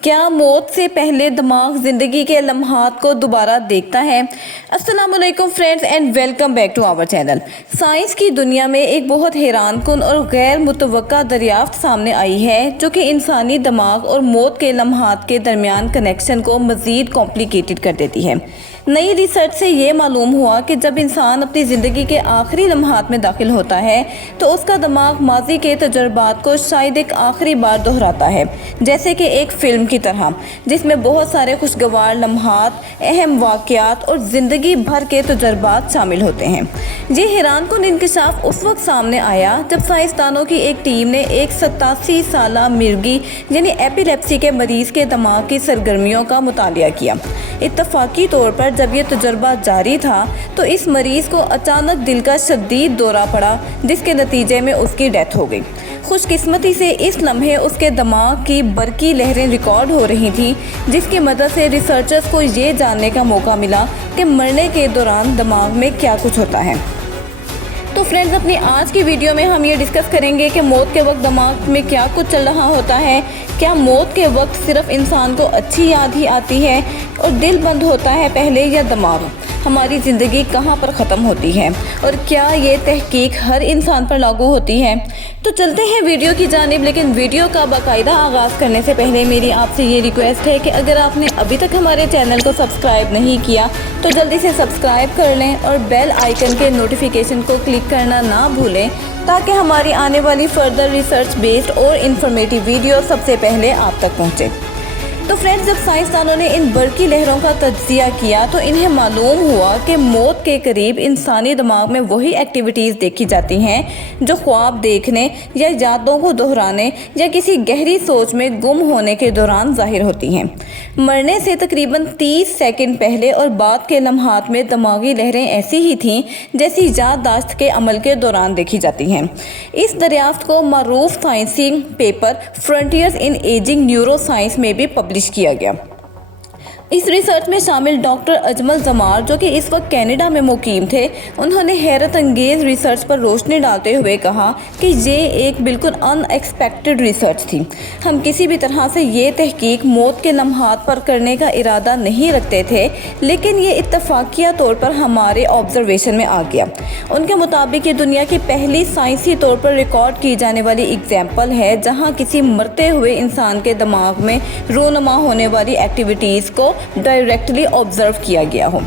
क्या मौत से पहले दिमाग जिंदगी के लम्हात को दोबारा देखता है? अस्सलाम वालेकुम friends and welcome back to our channel. Science की दुनिया में एक बहुत हैरानकुन और गैर मुतवक्का दरियाफ्त सामने आई है जो कि इंसानी दिमाग और मौत के लम्हात के दरमियान कनेक्शन को मज़ीद कॉम्प्लिकेटेड कर देती है। नई रिसर्च से ये मालूम हुआ कि जब इंसान अपनी ज़िंदगी के आखिरी लम्हात में दाखिल होता है तो उसका दिमाग माजी के तजुर्बात को शायद एक आखिरी बार दोहराता है, जैसे कि एक फ़िल्म की तरह जिसमें बहुत सारे खुशगवार लम्हात, अहम वाक़यात और ज़िंदगी भर के तजुर्बात शामिल होते हैं। ये हैरानकुन इंकशाफ उस वक्त सामने आया जब साइंसदानों की एक टीम ने एक 87 साला मिर्गी यानी एपिलेप्सी के मरीज़ के दिमाग की सरगर्मियों का मुतालिया किया। इत्तफाकी तौर पर जब ये तजुर्बा जारी था तो इस मरीज़ को अचानक दिल का शदीद दौरा पड़ा, जिसके नतीजे में उसकी डेथ हो गई। खुशकिस्मती से इस लम्हे उसके दिमाग की बरकी लहरें रिकॉर्ड हो रही थी, जिसकी मदद से रिसर्चर्स को ये जानने का मौका मिला कि मरने के दौरान दिमाग में क्या कुछ होता है। तो फ्रेंड्स, अपनी आज की वीडियो में हम ये डिस्कस करेंगे कि मौत के वक्त दिमाग में क्या कुछ चल रहा होता है। क्या मौत के वक्त सिर्फ इंसान को अच्छी याद ही आती है और दिल बंद होता है पहले, या दिमाग? हमारी ज़िंदगी कहाँ पर ख़त्म होती है और क्या ये तहकीक हर इंसान पर लागू होती है? तो चलते हैं वीडियो की जानिब, लेकिन वीडियो का बाकायदा आगाज़ करने से पहले मेरी आपसे ये रिक्वेस्ट है कि अगर आपने अभी तक हमारे चैनल को सब्सक्राइब नहीं किया तो जल्दी से सब्सक्राइब कर लें और बेल आइकन के नोटिफिकेशन को क्लिक करना ना भूलें, ताकि हमारी आने वाली फर्दर रिसर्च बेस्ड और इन्फॉर्मेटिव वीडियो सबसे पहले आप तक पहुँचे। तो फ्रेंड्स, जब साइंसदानों ने इन बरकी लहरों का तज्जिया किया तो इन्हें मालूम हुआ कि मौत के करीब इंसानी दिमाग में वही एक्टिविटीज़ देखी जाती हैं जो ख्वाब देखने या यादों को दोहराने या किसी गहरी सोच में गुम होने के दौरान ज़ाहिर होती हैं। मरने से तकरीबन 30 सेकंड पहले और बाद के लम्हात में दिमागी लहरें ऐसी ही थीं जैसी याददाश्त के अमल के दौरान देखी जाती हैं। इस दरियाफ्त को मारूफ साइंसी पेपर फ्रंटियर्स इन एजिंग न्यूरो साइंस में भी पब्लिश किया गया। इस रिसर्च में शामिल डॉक्टर अजमल जमार, जो कि इस वक्त कनाडा में मुकीम थे, उन्होंने हैरत अंगेज़ रिसर्च पर रोशनी डालते हुए कहा कि ये एक बिल्कुल अनएक्सपेक्टेड रिसर्च थी। हम किसी भी तरह से ये तहकीक मौत के लम्हात पर करने का इरादा नहीं रखते थे, लेकिन ये इत्तफाकिया तौर पर हमारे ऑब्जर्वेशन में आ गया। उनके मुताबिक ये दुनिया की पहली साइंसी तौर पर रिकॉर्ड की जाने वाली एग्जाम्पल है जहाँ किसी मरते हुए इंसान के दिमाग में रोनमा होने वाली एक्टिविटीज़ को डायरेक्टली ऑब्जर्व किया गया हो।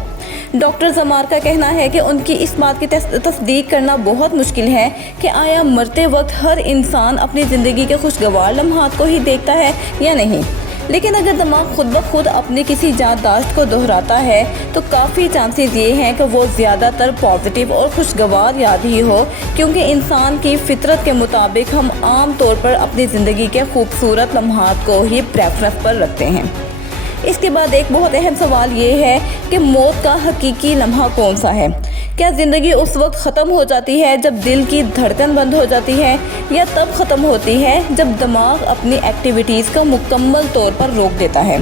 डॉक्टर जमार का कहना है कि उनकी इस बात की तस्दीक करना बहुत मुश्किल है कि आया मरते वक्त हर इंसान अपनी ज़िंदगी के खुशगवार लम्हात को ही देखता है या नहीं, लेकिन अगर दिमाग खुद ब खुद अपनी किसी याददाश्त को दोहराता है तो काफ़ी चांसेस ये हैं कि वो ज़्यादातर पॉजिटिव और खुशगवार याद ही हो, क्योंकि इंसान की फितरत के मुताबिक हम आम तौर पर अपनी ज़िंदगी के खूबसूरत लम्हात को ही प्रेफरेंस पर रखते हैं। इसके बाद एक बहुत अहम सवाल ये है कि मौत का हकीकी लम्हा कौन सा है? क्या ज़िंदगी उस वक्त ख़त्म हो जाती है जब दिल की धड़कन बंद हो जाती है, या तब ख़त्म होती है जब दिमाग अपनी एक्टिविटीज़ का मुकम्मल तौर पर रोक देता है?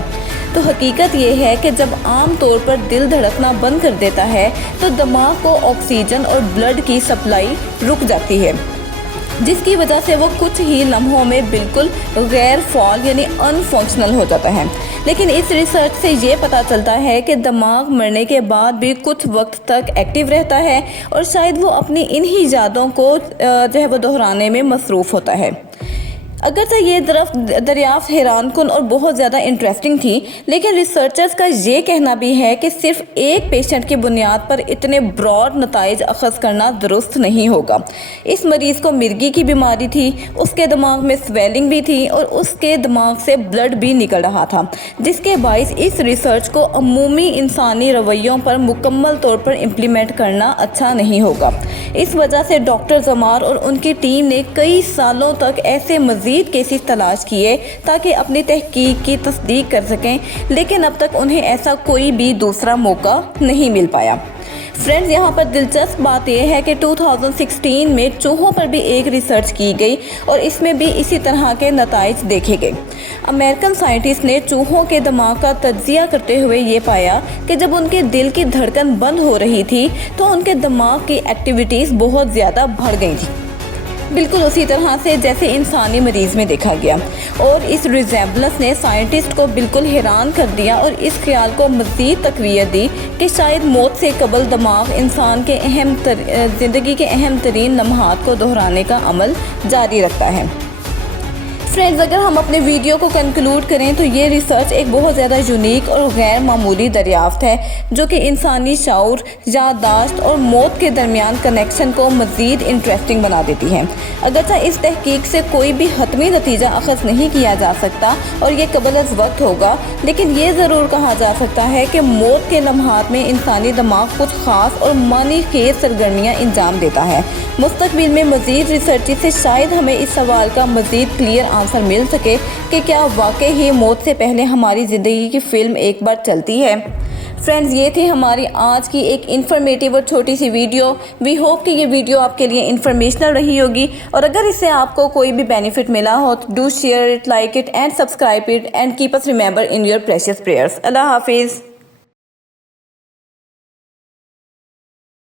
तो हकीकत ये है कि जब आम तौर पर दिल धड़कना बंद कर देता है तो दिमाग को ऑक्सीजन और ब्लड की सप्लाई रुक जाती है, जिसकी वजह से वो कुछ ही लम्हों में बिल्कुल गैर फॉल यानी अनफंक्शनल हो जाता है। लेकिन इस रिसर्च से ये पता चलता है कि दिमाग मरने के बाद भी कुछ वक्त तक एक्टिव रहता है और शायद वो अपनी इन्हीं यादों को जो है वो दोहराने में मसरूफ़ होता है। अगरचे ये दरियाफ्त हैरानकुन और बहुत ज़्यादा इंटरेस्टिंग थी, लेकिन रिसर्चर्स का ये कहना भी है कि सिर्फ एक पेशेंट की बुनियाद पर इतने ब्रॉड नताइज अखज़ करना दुरुस्त नहीं होगा। इस मरीज़ को मिर्गी की बीमारी थी, उसके दिमाग में स्वेलिंग भी थी और उसके दिमाग से ब्लड भी निकल रहा था, जिसके बाइस इस रिसर्च को अमूमी इंसानी रवैयों पर मुकम्मल तौर पर इम्प्लीमेंट करना अच्छा नहीं होगा। इस वजह से डॉक्टर जमार और उनकी टीम ने कई सालों तक ऐसे मज़ीद केसेस तलाश किए ताकि अपनी तहकीक की तस्दीक कर सकें, लेकिन अब तक उन्हें ऐसा कोई भी दूसरा मौका नहीं मिल पाया। फ्रेंड्स, यहाँ पर दिलचस्प बात यह है कि 2016 में चूहों पर भी एक रिसर्च की गई और इसमें भी इसी तरह के नताइज देखे गए। अमेरिकन साइंटिस्ट ने चूहों के दिमाग का तज्जिया करते हुए ये पाया कि जब उनके दिल की धड़कन बंद हो रही थी तो उनके दिमाग की एक्टिविटीज़ बहुत ज़्यादा बढ़ गई थी। بالکل اسی طرح سے جیسے انسانی مریض میں دیکھا گیا، اور اس ریزیمبلنس نے سائنٹسٹ کو بالکل حیران کر دیا اور اس خیال کو مزید تقویت دی کہ شاید موت سے قبل دماغ انسان کے زندگی کے اہم ترین لمحات کو دہرانے کا عمل جاری رکھتا ہے۔ فرینڈز، اگر ہم اپنے ویڈیو کو کنکلوڈ کریں تو یہ ریسرچ ایک بہت زیادہ یونیک اور غیر معمولی دریافت ہے جو کہ انسانی شعور، یادداشت اور موت کے درمیان کنیکشن کو مزید انٹرسٹنگ بنا دیتی ہے۔ اگرچہ اس تحقیق سے کوئی بھی حتمی نتیجہ اخذ نہیں کیا جا سکتا اور یہ قبل از وقت ہوگا، لیکن یہ ضرور کہا جا سکتا ہے کہ موت کے لمحات میں انسانی دماغ کچھ خاص اور معنی خیز سرگرمیاں انجام دیتا ہے۔ مستقبل میں مزید ریسرچ سے شاید ہمیں اس سوال کا مزید کلیئر آنسر مل سکے کہ کیا واقعی ہی موت سے پہلے ہماری زندگی کی فلم ایک بار چلتی ہے۔ فرینڈز، یہ تھی ہماری آج کی ایک انفارمیٹیو اور چھوٹی سی ویڈیو۔ وی ہوپ کہ یہ ویڈیو آپ کے لیے انفارمیشنل رہی ہوگی، اور اگر اس سے آپ کو کوئی بھی بینیفٹ ملا ہو تو do share it, like it and subscribe it and keep us remember in your precious prayers. Allah حافظ۔